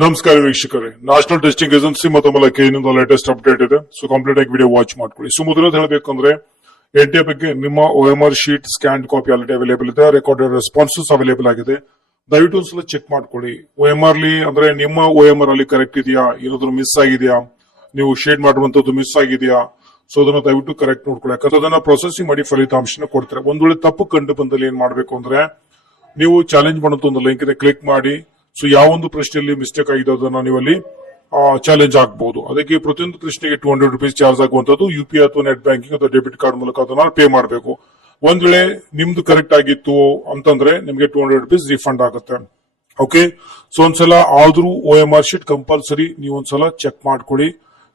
ನಮಸ್ಕಾರ ವೀಕ್ಷಕರೇ, national testing agency ಮತ್ತು ಕೆಇನಿಂದ ಲೇಟೆಸ್ಟ್ ಅಪ್ಡೇಟ್ ಇದೆ. ಸೊ ಕಂಪ್ಲೀಟ್ ಆಗಿ ವಿಡಿಯೋ ವಾಚ್ ಮಾಡ್ಕೊಳ್ಳಿ. ಸೊ ಮೊದಲನೇದು ಹೇಳಬೇಕಂದ್ರೆ ಎನ್ಟಿಎ ಬಗ್ಗೆ ನಿಮ್ಮ OMR sheet scan copy already available ಇದೆ. ರೆಕಾರ್ಡೆಡ್ ರೆಸ್ಪಾನ್ಸಸ್ ಅವೈಲೇಬಲ್ ಆಗಿದೆ. ದಯವಿಟ್ಟು ಒಂದ್ಸಲ ಚೆಕ್ ಮಾಡ್ಕೊಳ್ಳಿ. OMR ಅಂದ್ರೆ ನಿಮ್ಮ OMR ಅಲ್ಲಿ ಕರೆಕ್ಟ್ ಇದೆಯಾ, ಏನಾದ್ರು ಮಿಸ್ ಆಗಿದೆಯಾ, ನೀವು ಶೇಡ್ ಮಾಡುವಂತದ್ದು ಮಿಸ್ ಆಗಿದೆಯಾ, ಸೊ ಅದನ್ನ ದಯವಿಟ್ಟು ಕರೆಕ್ಟ್ ನೋಡ್ಕೊಳ್ಳಿ. ಯಾಕಂದ್ರೆ ಅದನ್ನ ಪ್ರೊಸೆಸಿಂಗ್ ಮಾಡಿ ಫಲಿತಾಂಶನ ಕೊಡ್ತಾರೆ. ಒಂದ್ ವೇಳೆ ತಪ್ಪು ಕಂಡು ಬಂದಲ್ಲಿ ಏನ್ ಮಾಡ್ಬೇಕು ಅಂದ್ರೆ ನೀವು ಚಾಲೆಂಜ್ ಮಾಡುವಂತ ಒಂದು ಲಿಂಕ್ ಕ್ಲಿಕ್ ಮಾಡಿ. ಸೊ ಯಾವ ಒಂದು ಪ್ರಶ್ನೆಯಲ್ಲಿ ಮಿಸ್ಟೇಕ್ ಆಗಿದೆ ಅದನ್ನ ನೀವಲ್ಲಿ ಚಾಲೆಂಜ್ ಆಗಬಹುದು. ಅದಕ್ಕೆ ಪ್ರತಿಯೊಂದು ಪ್ರಶ್ನೆಗೆ ₹200 ಚಾರ್ಜ್ ಆಗುವಂತದ್ದು UPI ಅಥವಾ ನೆಟ್ ಬ್ಯಾಂಕಿಂಗ್ ಅಥವಾ ಡೆಬಿಟ್ ಕಾರ್ಡ್ ಮೂಲಕ ಅದನ್ನ ಪೇ ಮಾಡಬೇಕು. ಒಂದ್ ವೇಳೆ ನಿಮ್ದು ಕರೆಕ್ಟ್ ಆಗಿತ್ತು ಅಂತಂದ್ರೆ ನಿಮ್ಗೆ ₹200 ರಿಫಂಡ್ ಆಗುತ್ತೆ. ಓಕೆ, ಸೊ ಒಂದ್ಸಲ ಆದ್ರೂ OMR ಶೀಟ್ ಕಂಪಲ್ಸರಿ ನೀವು ಒಂದ್ಸಲ ಚೆಕ್ ಮಾಡ್ಕೊಳ್ಳಿ.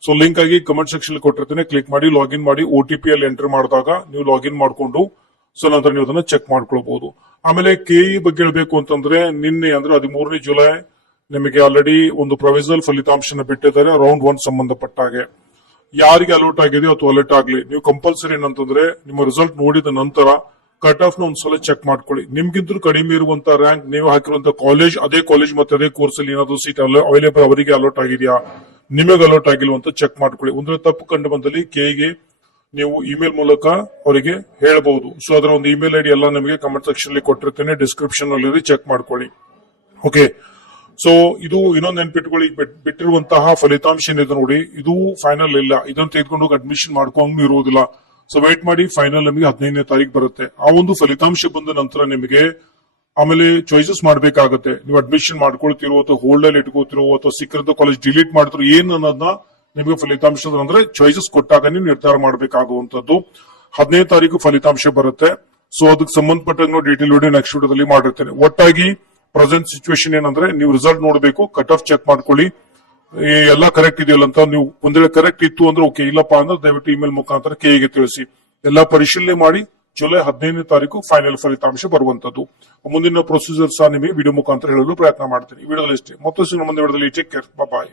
ಸೊ ಲಿಂಕ್ ಆಗಿ ಕಮೆಂಟ್ ಸೆಕ್ಷನ್ ಕೊಟ್ಟಿರ್ತೇನೆ, ಕ್ಲಿಕ್ ಮಾಡಿ ಲಾಗಿನ್ ಮಾಡಿ. OTP ಅಲ್ಲಿ ಎಂಟರ್ ಮಾಡಿದಾಗ ನೀವು ಲಾಗಿನ್ ಮಾಡ್ಕೊಂಡು ಸೊ ನಂತರ ನೀವು ಅದನ್ನ ಚೆಕ್ ಮಾಡ್ಕೊಳ್ಬಹುದು. ಆಮೇಲೆ ಕೆಇ ಬಗ್ಗೆ ಹೇಳ್ಬೇಕು ಅಂತಂದ್ರೆ ನಿನ್ನೆ ಅಂದ್ರೆ 13ನೇ ಜುಲೈ ನಿಮಗೆ ಆಲ್ರೆಡಿ ಒಂದು ಪ್ರೊವಿಸನಲ್ ಫಲಿತಾಂಶನ ಬಿಟ್ಟಿದ್ದಾರೆ. ರೌಂಡ್ 1 ಸಂಬಂಧಪಟ್ಟ ಹಾಗೆ ಯಾರಿಗೆ ಅಲರ್ಟ್ ಆಗಿದೆಯೋ ಅಥವಾ ಅಲರ್ಟ್ ಆಗ್ಲಿ, ನೀವು ಕಂಪಲ್ಸರಿ ಏನಂತಂದ್ರೆ ನಿಮ್ಮ ರಿಸಲ್ಟ್ ನೋಡಿದ ನಂತರ ಕಟ್ ಆಫ್ ನ ಒಂದ್ಸಲ ಚೆಕ್ ಮಾಡ್ಕೊಳ್ಳಿ. ನಿಮ್ಗಿಂತ ಕಡಿಮೆ ಇರುವಂತ ರ್ಯಾಂಕ್ ನೀವು ಹಾಕಿರುವಂತ ಕಾಲೇಜ್, ಅದೇ ಕಾಲೇಜ್ ಮತ್ತೆ ಅದೇ ಕೋರ್ಸ್ ಅಲ್ಲಿ ಏನಾದ್ರು ಸೀಟ್ ಅವೈಲೇಬಲ್ ಅವರಿಗೆ ಅಲರ್ಟ್ ಆಗಿದೆಯಾ, ನಿಮಗೆ ಅಲರ್ಟ್ ಆಗಿಲ್ವ ಅಂತ ಚೆಕ್ ಮಾಡ್ಕೊಳ್ಳಿ. ಒಂದು ತಪ್ಪು ಕಂಡು ಬಂದಲ್ಲಿ ಕೆಇಗೆ ನೀವು ಇಮೇಲ್ ಮೂಲಕ ಅವರಿಗೆ ಹೇಳಬಹುದು. ಸೊ ಅದರ ಒಂದು ಇಮೇಲ್ ಐಡಿ ಎಲ್ಲ ನಿಮಗೆ ಕಮೆಂಟ್ ಸೆಕ್ಷನ್ ಅಲ್ಲಿ ಕೊಟ್ಟಿರ್ತೇನೆ, ಡಿಸ್ಕ್ರಿಪ್ಷನ್ ಅಲ್ಲಿ ಚೆಕ್ ಮಾಡ್ಕೊಳ್ಳಿ. ಓಕೆ, ಸೊ ಇದು ಇನ್ನೊಂದು ನೆನ್ಪಿಟ್ಕೊಳ್ಳಿ, ಬಿಟ್ಟಿರುವಂತಹ ಫಲಿತಾಂಶ ಏನಿದೆ ನೋಡಿ, ಇದು ಫೈನಲ್ ಇಲ್ಲ. ಇದನ್ನು ತೆಗೆದುಕೊಂಡು ಹೋಗಿ ಅಡ್ಮಿಷನ್ ಮಾಡ್ಕೊಂಡು ಇರುವುದಿಲ್ಲ. ಸೊ ವೇಟ್ ಮಾಡಿ, ಫೈನಲ್ ನಿಮಗೆ 15ನೇ ತಾರೀಕು ಬರುತ್ತೆ. ಆ ಒಂದು ಫಲಿತಾಂಶ ಬಂದ ನಂತರ ನಿಮಗೆ ಆಮೇಲೆ ಚಾಯ್ಸಸ್ ಮಾಡ್ಬೇಕಾಗತ್ತೆ. ನೀವು ಅಡ್ಮಿಷನ್ ಮಾಡ್ಕೊಳ್ತಿರೋ ಅಥವಾ ಹೋಲ್ಡ್ ಅಲ್ಲಿ ಇಟ್ಕೋತಿರೋ ಅಥವಾ ಸಿಕ್ಕಿರೋ ಕಾಲೇಜ್ ಡಿಲೀಟ್ ಮಾಡ್ತಿರೋ ಏನ್ ಅನ್ನೋದನ್ನ ನಿಮಗೆ ಫಲಿತಾಂಶದ ಅಂದ್ರೆ ಚಾಯ್ಸಸ್ ಕೊಟ್ಟಾಗ ನೀವು ನಿರ್ಧಾರ ಮಾಡಬೇಕಾಗುವಂತದ್ದು. 15ನೇ ತಾರೀಕು ಫಲಿತಾಂಶ ಬರುತ್ತೆ. ಸೊ ಅದಕ್ಕೆ ಸಂಬಂಧಪಟ್ಟ ಡೀಟೇಲ್ ವಿಡಿಯೋ ನೆಕ್ಸ್ಟ್ ವಿಡಿಯೋದಲ್ಲಿ ಮಾಡಿರ್ತೇನೆ. ಒಟ್ಟಾಗಿ ಪ್ರೆಸೆಂಟ್ ಸಿಚುವೇಶನ್ ಏನಂದ್ರೆ ನೀವು ರಿಸಲ್ಟ್ ನೋಡಬೇಕು, ಕಟ್ ಆಫ್ ಚೆಕ್ ಮಾಡ್ಕೊಳ್ಳಿ, ಎಲ್ಲ ಕರೆಕ್ಟ್ ಇದೆಯಲ್ಲ ಅಂತ. ನೀವು ಒಂದ್ ವೇಳೆ ಕರೆಕ್ಟ್ ಇತ್ತು ಅಂದ್ರೆ ಓಕೆ, ಇಲ್ಲಪ್ಪ ಅಂದ್ರೆ ದಯವಿಟ್ಟು ಇಮೇಲ್ ಮುಖಾಂತರ ಕೆಇಗೆ ತಿಳಿಸಿ. ಎಲ್ಲಾ ಪರಿಶೀಲನೆ ಮಾಡಿ ಜುಲೈ 15ನೇ ತಾರೀಕು ಫೈನಲ್ ಫಲಿತಾಂಶ ಬರುವಂತದ್ದು. ಮುಂದಿನ ಪ್ರೊಸೀಜರ್ ಸಹ ನಿಮಗೆ ವಿಡಿಯೋ ಮುಖಾಂತರ ಹೇಳಲು ಪ್ರಯತ್ನ ಮಾಡ್ತೀನಿ. ಈ ವಿಡಿಯೋದಲ್ಲಿ ಅಷ್ಟೇ. ಮತ್ತಷ್ಟು ಮುಂದಿನ ವಿಡಿಯೋದಲ್ಲಿ ಟೇಕ್ ಕೇರ್, ಬಾಯ್.